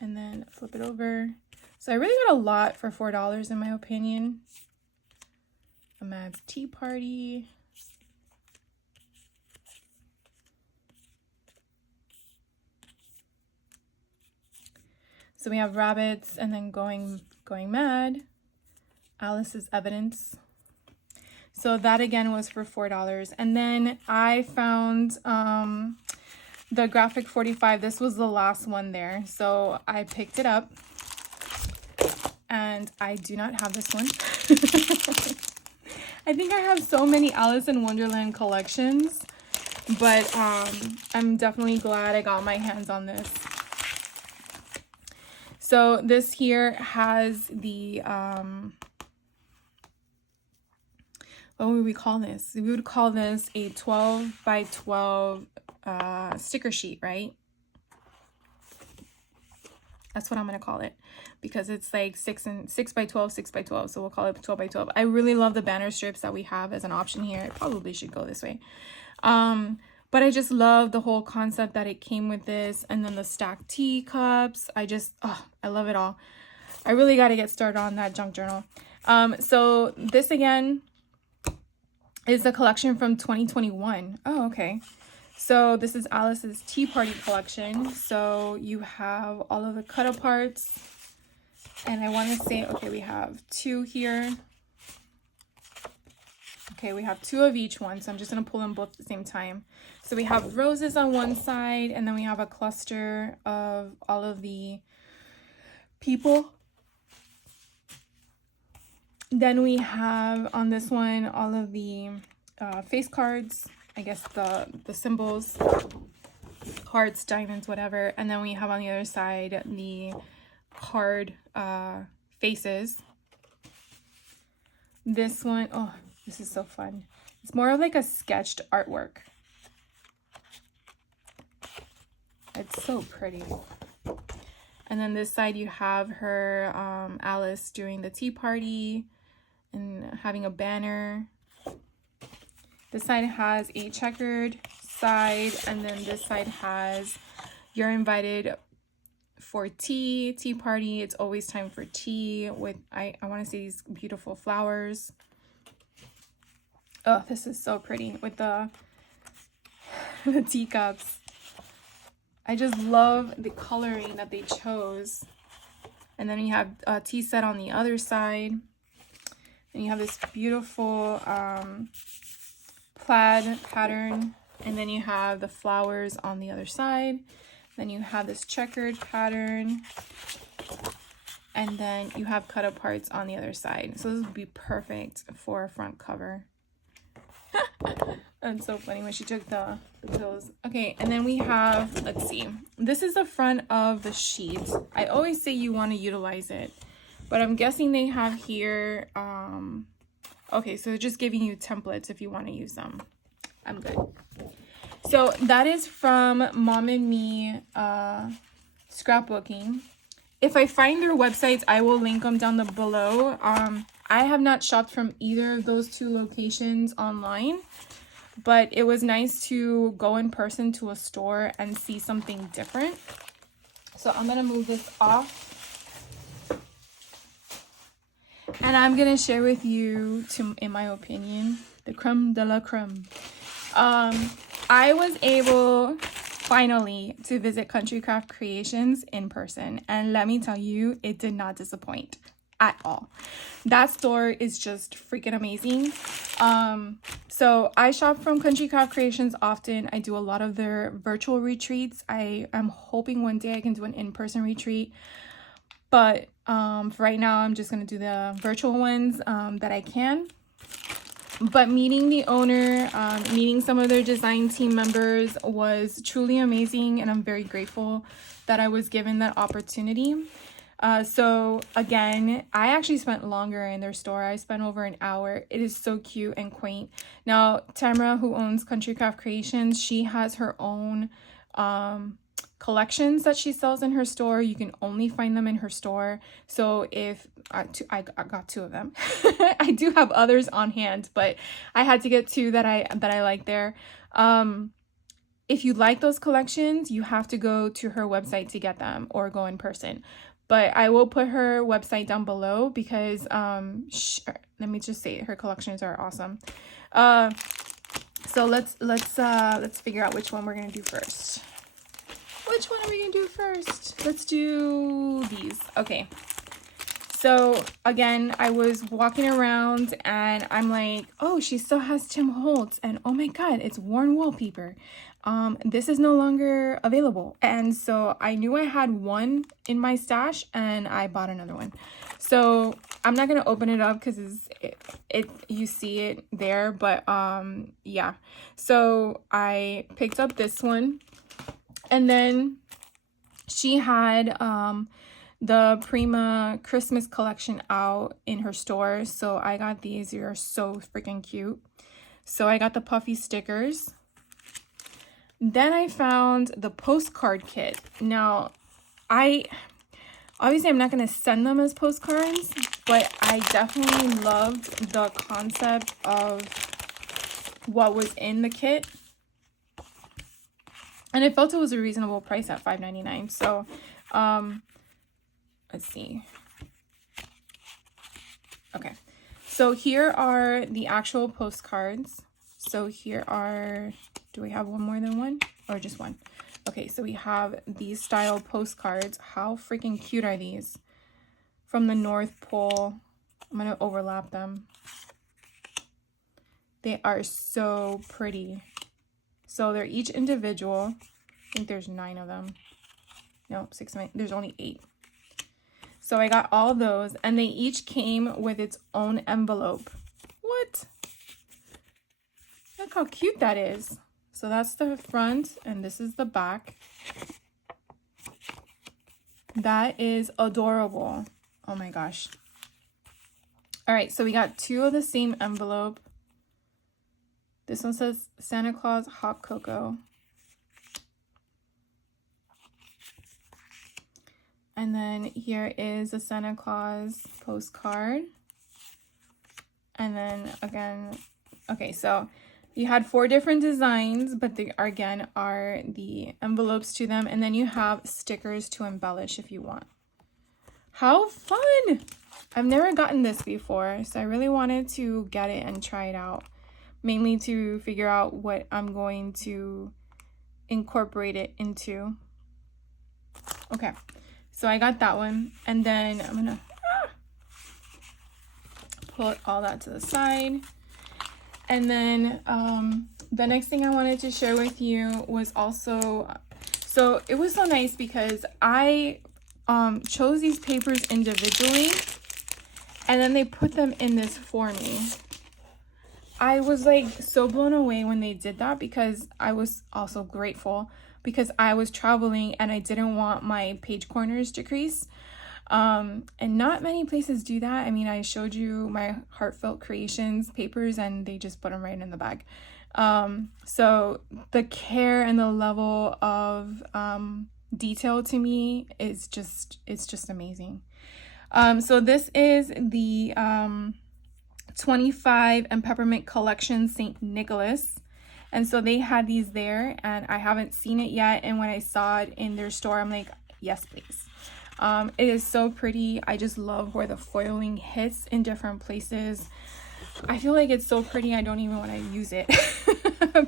and then flip it over. So I really got a lot for $4 in my opinion. A Mad's Tea Party. So we have rabbits, and then going mad. Alice's Evidence. So that again was for $4. And then I found the Graphic 45. This was the last one there. So I picked it up, and I do not have this one. I think I have so many Alice in Wonderland collections, but I'm definitely glad I got my hands on this. So this here has the what would we call this? We would call this a 12 by 12 sticker sheet, right? That's what I'm gonna call it, because it's like 6 by 12, 6 by 12. So we'll call it 12 by 12. I really love the banner strips that we have as an option here. It probably should go this way. But I just love the whole concept that it came with this. And then the stacked teacups. I love it all. I really got to get started on that junk journal. So this again is the collection from 2021. Oh, okay. So this is Alice's Tea Party collection. So you have all of the cut aparts. And I want to say, okay, we have 2 here. Okay, we have 2 of each one. So I'm just going to pull them both at the same time. So we have roses on one side, and then we have a cluster of all of the people. Then we have on this one all of the face cards, I guess the symbols, hearts, diamonds, whatever. And then we have on the other side the card faces. This one, oh, this is so fun. It's more of like a sketched artwork. It's so pretty. And then this side you have her, Alice, doing the tea party and having a banner. This side has a checkered side, and then this side has you're invited for tea party. It's always time for tea with, I want to see these beautiful flowers. Oh, this is so pretty with the teacups. I just love the coloring that they chose. And then you have a tea set on the other side. And you have this beautiful plaid pattern. And then you have the flowers on the other side. Then you have this checkered pattern. And then you have cut aparts on the other side. So this would be perfect for a front cover. That's so funny when she took the pills. Okay, and then we have, let's see. This is the front of the sheet. I always say you want to utilize it, but I'm guessing they have here, okay, so they're just giving you templates if you want to use them. I'm good. So that is from Mom and Me scrapbooking. If I find their websites, I will link them down below. I have not shopped from either of those 2 locations online, but it was nice to go in person to a store and see something different. So I'm going to move this off. And I'm going to share with you, in my opinion, the creme de la creme. I was able finally to visit Country Craft Creations in person, and let me tell you, it did not disappoint at all. That store is just freaking amazing. So I shop from Country Craft Creations often. I do a lot of their virtual retreats. I am hoping one day I can do an in-person retreat, but for right now I'm just going to do the virtual ones that I can. But meeting the owner, meeting some of their design team members was truly amazing, and I'm very grateful that I was given that opportunity. So again, I actually spent longer in their store. I spent over an hour. It is so cute and quaint. Now, Tamara, who owns Country Craft Creations, she has her own collections that she sells in her store. You can only find them in her store. So if I got 2 of them. I do have others on hand, but I had to get 2 that I like there. If you like those collections, you have to go to her website to get them or go in person. But I will put her website down below because let me just say her collections are awesome. So let's figure out which one we're gonna do first. Which one are we gonna do first? Let's do these. Okay. So again, I was walking around and I'm like, oh, she still has Tim Holtz, and oh my God, it's worn wallpaper. This is no longer available. And so I knew I had one in my stash and I bought another one. So I'm not going to open it up because you see it there, but yeah. So I picked up this one, and then she had the Prima Christmas collection out in her store. So I got these. They are so freaking cute. So I got the puffy stickers. Then I found the postcard kit. Now, obviously I'm not going to send them as postcards, but I definitely loved the concept of what was in the kit. And I felt it was a reasonable price at $5.99. So, let's see. Okay. So here are the actual postcards. So here are, do we have one more than one or just one? Okay, so we have these style postcards. How freaking cute are these? From the North Pole. I'm going to overlap them. They are so pretty. So they're each individual. I think there's 9 of them. No, 6, 9. There's only 8. So I got all those, and they each came with its own envelope. What? Look how cute that is. So that's the front, and this is the back. That is adorable. Oh my gosh. All right, so we got 2 of the same envelope. This one says Santa Claus Hot Cocoa. And then here is a Santa Claus postcard. And then again, okay, so you had 4 different designs, but they again are the envelopes to them. And then you have stickers to embellish if you want. How fun! I've never gotten this before, so I really wanted to get it and try it out. Mainly to figure out what I'm going to incorporate it into. Okay, so I got that one, and then I'm gonna put all that to the side. And then the next thing I wanted to share with you was also, so it was so nice because I chose these papers individually, and then they put them in this for me. I was like so blown away when they did that, because I was also grateful because I was traveling and I didn't want my page corners to crease. And not many places do that. I mean, I showed you my Heartfelt Creations papers and they just put them right in the bag. So the care and the level of detail to me is just, it's just amazing. So this is the 25 and Peppermint Collection St. Nicholas. And so they had these there and I haven't seen it yet. And when I saw it in their store, I'm like, yes, please. It is so pretty. I just love where the foiling hits in different places. I feel like it's so pretty, I don't even want to use it.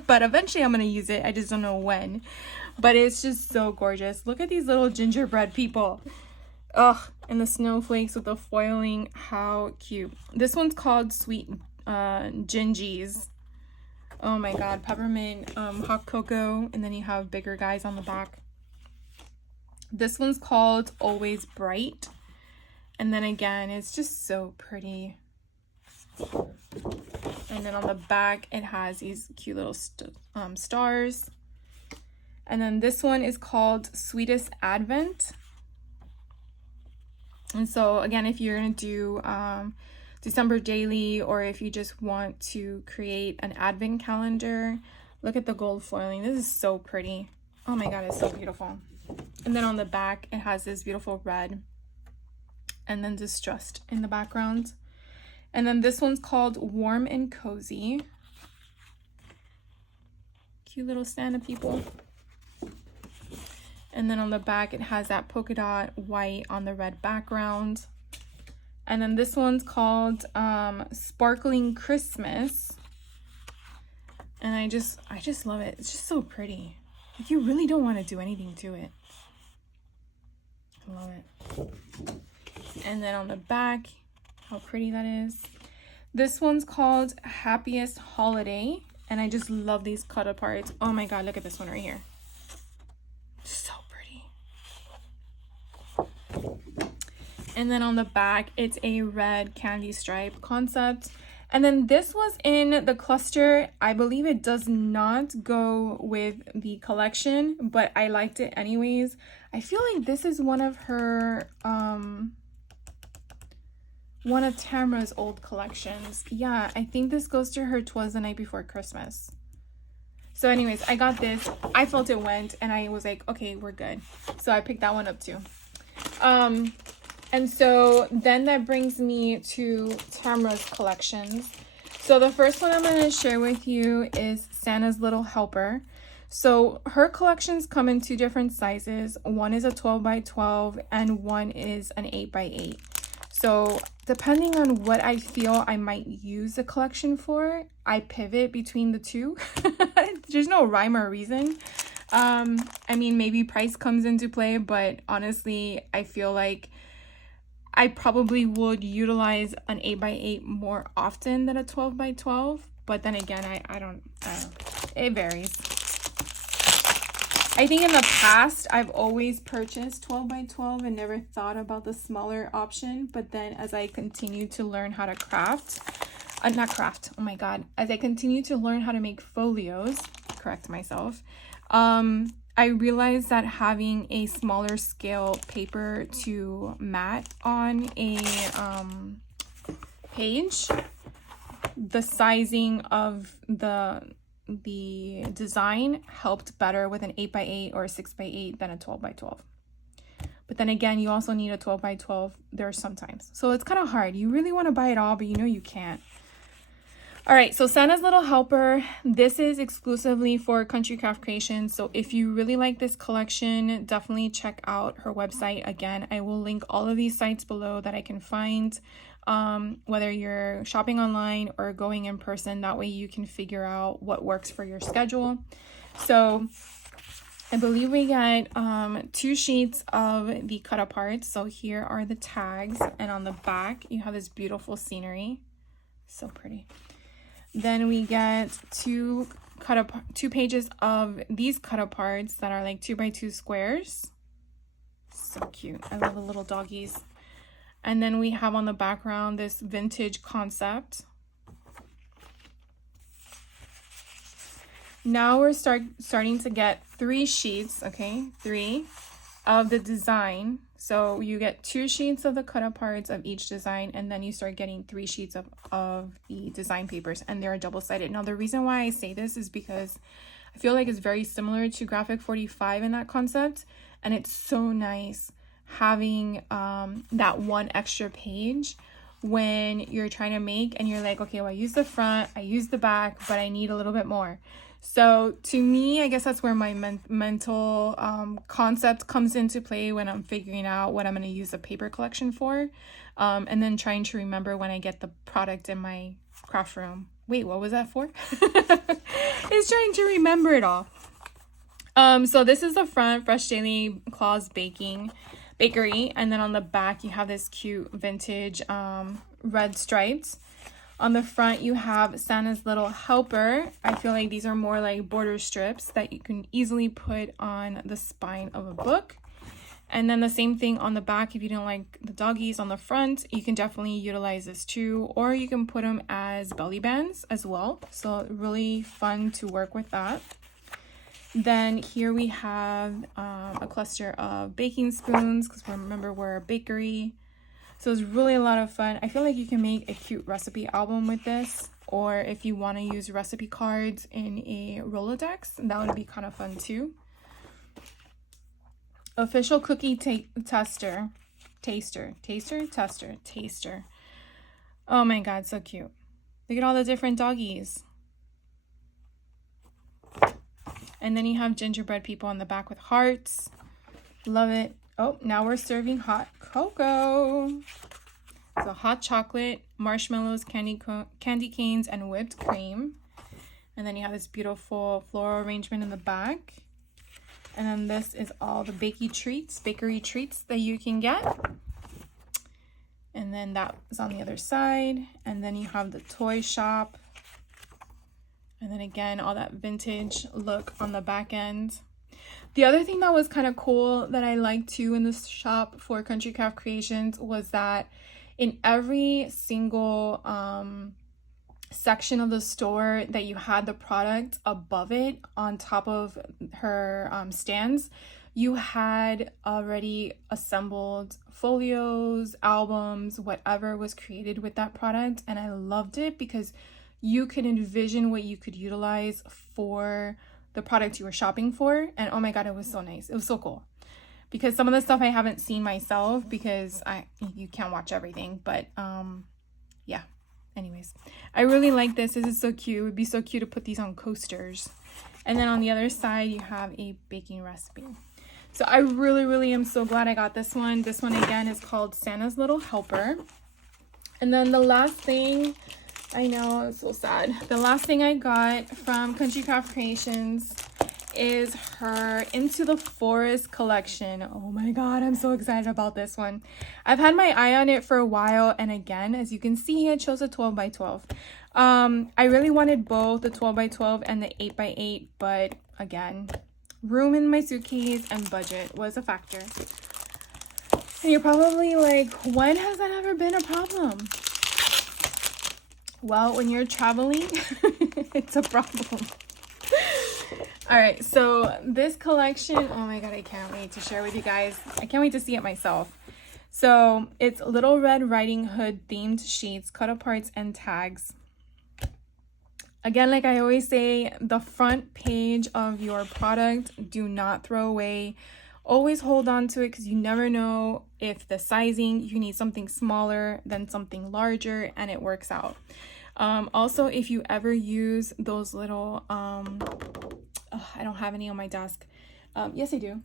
But eventually I'm going to use it. I just don't know when. But it's just so gorgeous. Look at these little gingerbread people. Ugh, and the snowflakes with the foiling. How cute. This one's called Sweet Gingies. Oh my god. Peppermint hot cocoa. And then you have bigger guys on the back. This one's called Always Bright. And then again, it's just so pretty. And then on the back, it has these cute little stars. And then this one is called Sweetest Advent. And so again, if you're going to do December daily, or if you just want to create an advent calendar, look at the gold foiling. This is so pretty. Oh my god, it's so beautiful. And then on the back, it has this beautiful red and then distressed in the background. And then this one's called Warm and Cozy. Cute little Santa people. And then on the back, it has that polka dot white on the red background. And then this one's called Sparkling Christmas. And I just love it. It's just so pretty. Like, you really don't want to do anything to it. I love it. And then on the back, how pretty that is. This one's called Happiest Holiday. And I just love these cut aparts. Oh my god, look at this one right here. So pretty. And then on the back, it's a red candy stripe concept. And then this was in the cluster. I believe it does not go with the collection, but I liked it anyways. I feel like this is one of her, one of Tamra's old collections. Yeah, I think this goes to her 'Twas the Night Before Christmas. So anyways, I got this. I felt it went and I was like, okay, we're good. So I picked that one up too. And so then that brings me to Tamra's collections. So the first one I'm going to share with you is Santa's Little Helper. So her collections come in 2 different sizes. One is a 12 by 12 and one is an 8 by 8. So depending on what I feel I might use the collection for, I pivot between the two. There's no rhyme or reason. I mean, maybe price comes into play, but honestly, I feel like I probably would utilize an 8 by 8 more often than a 12 by 12. But then again, I don't know. It varies. I think in the past, I've always purchased 12 by 12 and never thought about the smaller option. But then as I continue to learn how to craft, oh my God, as I continue to learn how to make folios, correct myself, I realized that having a smaller scale paper to mat on a page, the sizing of the design helped better with an 8 by 8 or a 6 by 8 than a 12 by 12. But then again, you also need a 12 by 12 there are sometimes. So it's kind of hard. You really want to buy it all, but you know you can't. All right, so Santa's Little Helper. This is exclusively for Country Craft Creations. So if you really like this collection, definitely check out her website. Again, I will link all of these sites below that I can find, whether you're shopping online or going in person. That way you can figure out what works for your schedule. So I believe we get 2 sheets of the cut apart. So here are the tags, and on the back you have this beautiful scenery. So pretty. Then we get 2 pages of these cut aparts that are like 2 by 2 squares. So cute. I love the little doggies. And then we have on the background this vintage concept. Now we're starting to get 3 sheets, okay? 3 of the design. So you get 2 sheets of the cut aparts of each design, and then you start getting 3 sheets of the design papers, and they're double-sided. Now the reason why I say this is because I feel like it's very similar to Graphic 45 in that concept, and it's so nice having that one extra page when you're trying to make and you're like, okay, well, I use the front, I use the back, but I need a little bit more. So to me, I guess that's where my mental concept comes into play when I'm figuring out what I'm going to use the paper collection for, and then trying to remember when I get the product in my craft room. Wait, what was that for? It's trying to remember it all. So this is the front, Fresh Daily Claus Bakery, and then on the back you have this cute vintage red stripes. On the front, you have Santa's Little Helper. I feel like these are more like border strips that you can easily put on the spine of a book. And then the same thing on the back. If you don't like the doggies on the front, you can definitely utilize this too. Or you can put them as belly bands as well. So really fun to work with that. Then here we have a cluster of baking spoons, because remember we're a bakery. So it's really a lot of fun. I feel like you can make a cute recipe album with this, or if you want to use recipe cards in a Rolodex, that would be kind of fun too. Official cookie taster. Oh my God, so cute. Look at all the different doggies. And then you have gingerbread people on the back with hearts. Love it. Oh, now we're serving hot cocoa. So hot chocolate, marshmallows, candy canes, and whipped cream. And then you have this beautiful floral arrangement in the back. And then this is all the bakery treats that you can get. And then that is on the other side. And then you have the toy shop. And then again, all that vintage look on the back end. The other thing that was kind of cool that I liked too in this shop for Country Craft Creations was that in every single section of the store that you had the product above it on top of her stands, you had already assembled folios, albums, whatever was created with that product. And I loved it because you could envision what you could utilize for the product you were shopping for. And oh my God, it was so nice. It was so cool. Because some of the stuff I haven't seen myself because you can't watch everything. But yeah, anyways. I really like this. This is so cute. It would be so cute to put these on coasters. And then on the other side, you have a baking recipe. So I really am so glad I got this one. This one again is called Santa's Little Helper. And then the last thing, I know, it's so sad. The last thing I got from Country Craft Creations is her Into the Forest collection. Oh my god, I'm so excited about this one. I've had my eye on it for a while, and again, as you can see, it shows a 12 by 12. I really wanted both the 12 by 12 and the 8 by 8, but again, room in my suitcase and budget was a factor. And you're probably like, when has that ever been a problem? Well, when you're traveling, it's a problem. All right, so this collection, oh my god, I can't wait to share with you guys. I can't wait to see it myself. So it's Little Red Riding Hood themed sheets, cut aparts, and tags. Again, like I always say, the front page of your product, do not throw away. Always hold on to it because you never know if the sizing, you need something smaller than something larger, and it works out. Also, if you ever use those little, I don't have any on my desk. Yes, I do.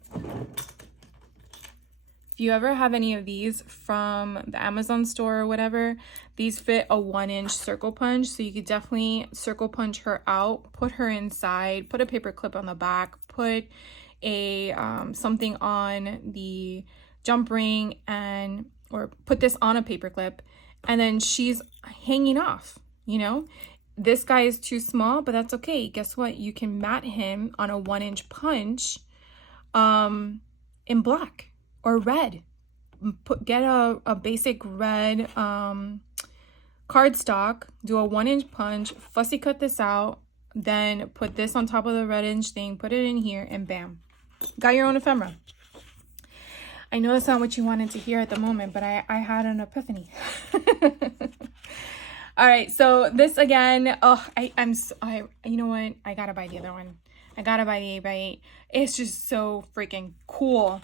If you ever have any of these from the Amazon store or whatever, these fit a 1-inch circle punch. So you could definitely circle punch her out, put her inside, put a paper clip on the back, put a something on the jump ring, and or put this on a paper clip, and then she's hanging off, you know. This guy is too small, but that's okay. Guess what? You can mat him on a 1-inch punch in black or red. Get a basic red cardstock, do a 1-inch punch, fussy cut this out, then put this on top of the red inch thing, put it in here, and bam. Got your own ephemera. I know that's not what you wanted to hear at the moment, but I had an epiphany. All right, so this again, oh, you know what? I gotta buy the other one. I gotta buy the 8 by 8. It's just so freaking cool.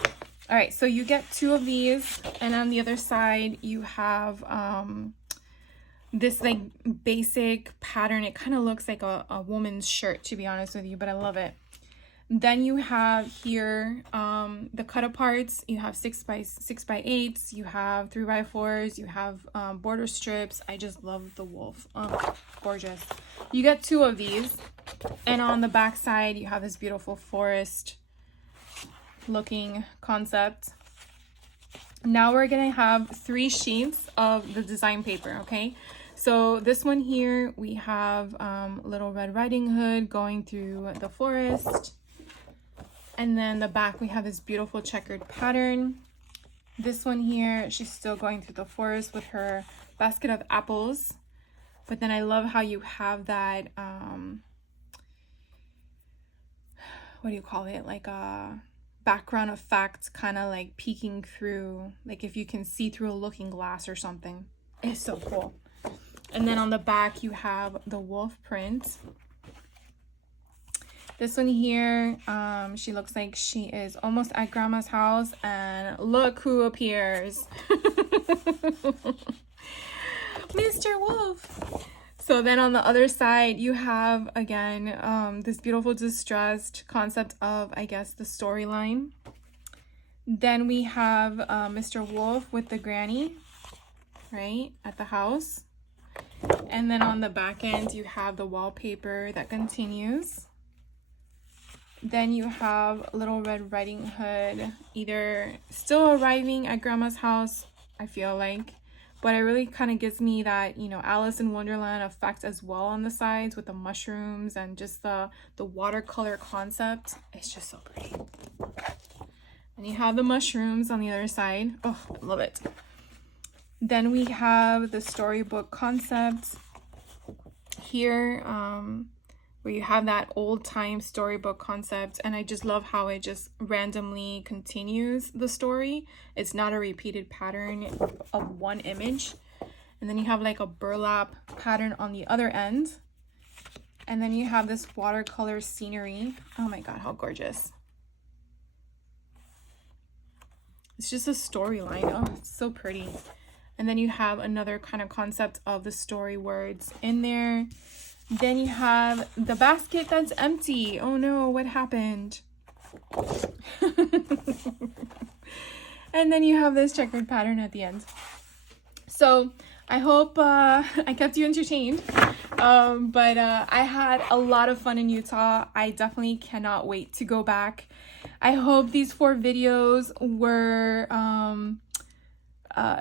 All right, so you get 2 of these, and on the other side you have this like basic pattern. It kind of looks like a woman's shirt, to be honest with you, but I love it. Then you have here the cut aparts. You have 6 by 8s, you have 3 by 4s, you have border strips. I just love the wolf. Oh, gorgeous. You get 2 of these, and on the back side you have this beautiful forest looking concept. Now we're gonna have 3 sheets of the design paper. Okay, so this one here we have Little Red Riding Hood going through the forest. And then the back, we have this beautiful checkered pattern. This one here, she's still going through the forest with her basket of apples. But then I love how you have that, what do you call it? Like a background effect, kind of like peeking through, like if you can see through a looking glass or something. It's so cool. And then on the back, you have the wolf print. This one here, she looks like she is almost at grandma's house, and look who appears. Mr. Wolf. So then on the other side, you have, again, this beautiful distressed concept of, I guess, the storyline. Then we have Mr. Wolf with the granny, right, at the house. And then on the back end, you have the wallpaper that continues. Then you have Little Red Riding Hood, either still arriving at grandma's house, I feel like, but it really kind of gives me that, you know, Alice in Wonderland effect as well on the sides with the mushrooms and just the watercolor concept. It's just so pretty. And you have the mushrooms on the other side. Oh, I love it. Then we have the storybook concept here, where you have that old-time storybook concept, and I just love how it just randomly continues the story. It's not a repeated pattern of one image. And then you have like a burlap pattern on the other end. And then you have this watercolor scenery. Oh my god, how gorgeous. It's just a storyline. Oh, it's so pretty. And then you have another kind of concept of the story words in there. Then you have the basket that's empty. Oh no, what happened? And then you have this checkered pattern at the end. So I hope I kept you entertained. But I had a lot of fun in Utah. I definitely cannot wait to go back. I hope these 4 videos were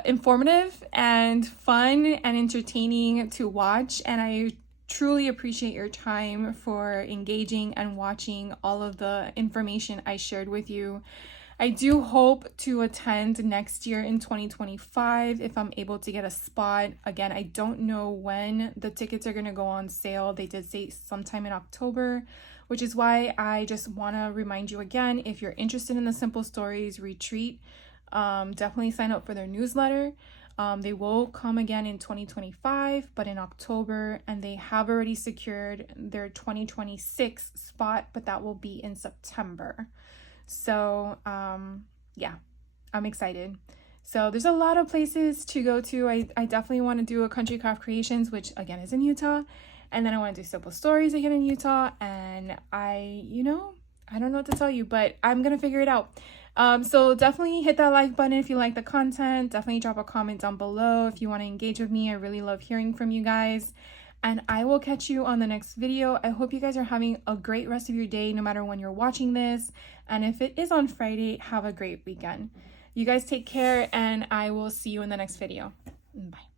informative and fun and entertaining to watch. And I truly appreciate your time for engaging and watching all of the information I shared with you. I do hope to attend next year in 2025 if I'm able to get a spot. Again, I don't know when the tickets are going to go on sale. They did say sometime in October, which is why I just want to remind you again, if you're interested in the Simple Stories retreat, definitely sign up for their newsletter. They will come again in 2025, but in October, and they have already secured their 2026 spot, but that will be in September. So, yeah, I'm excited. So there's a lot of places to go to. I definitely want to do a Country Craft Creations, which again is in Utah. And then I want to do Simple Stories again in Utah. And I don't know what to tell you, but I'm going to figure it out. So definitely hit that like button if you like the content. Definitely drop a comment down below if you want to engage with me. I really love hearing from you guys. And I will catch you on the next video. I hope you guys are having a great rest of your day, no matter when you're watching this. And if it is on Friday, have a great weekend. You guys take care, and I will see you in the next video. Bye.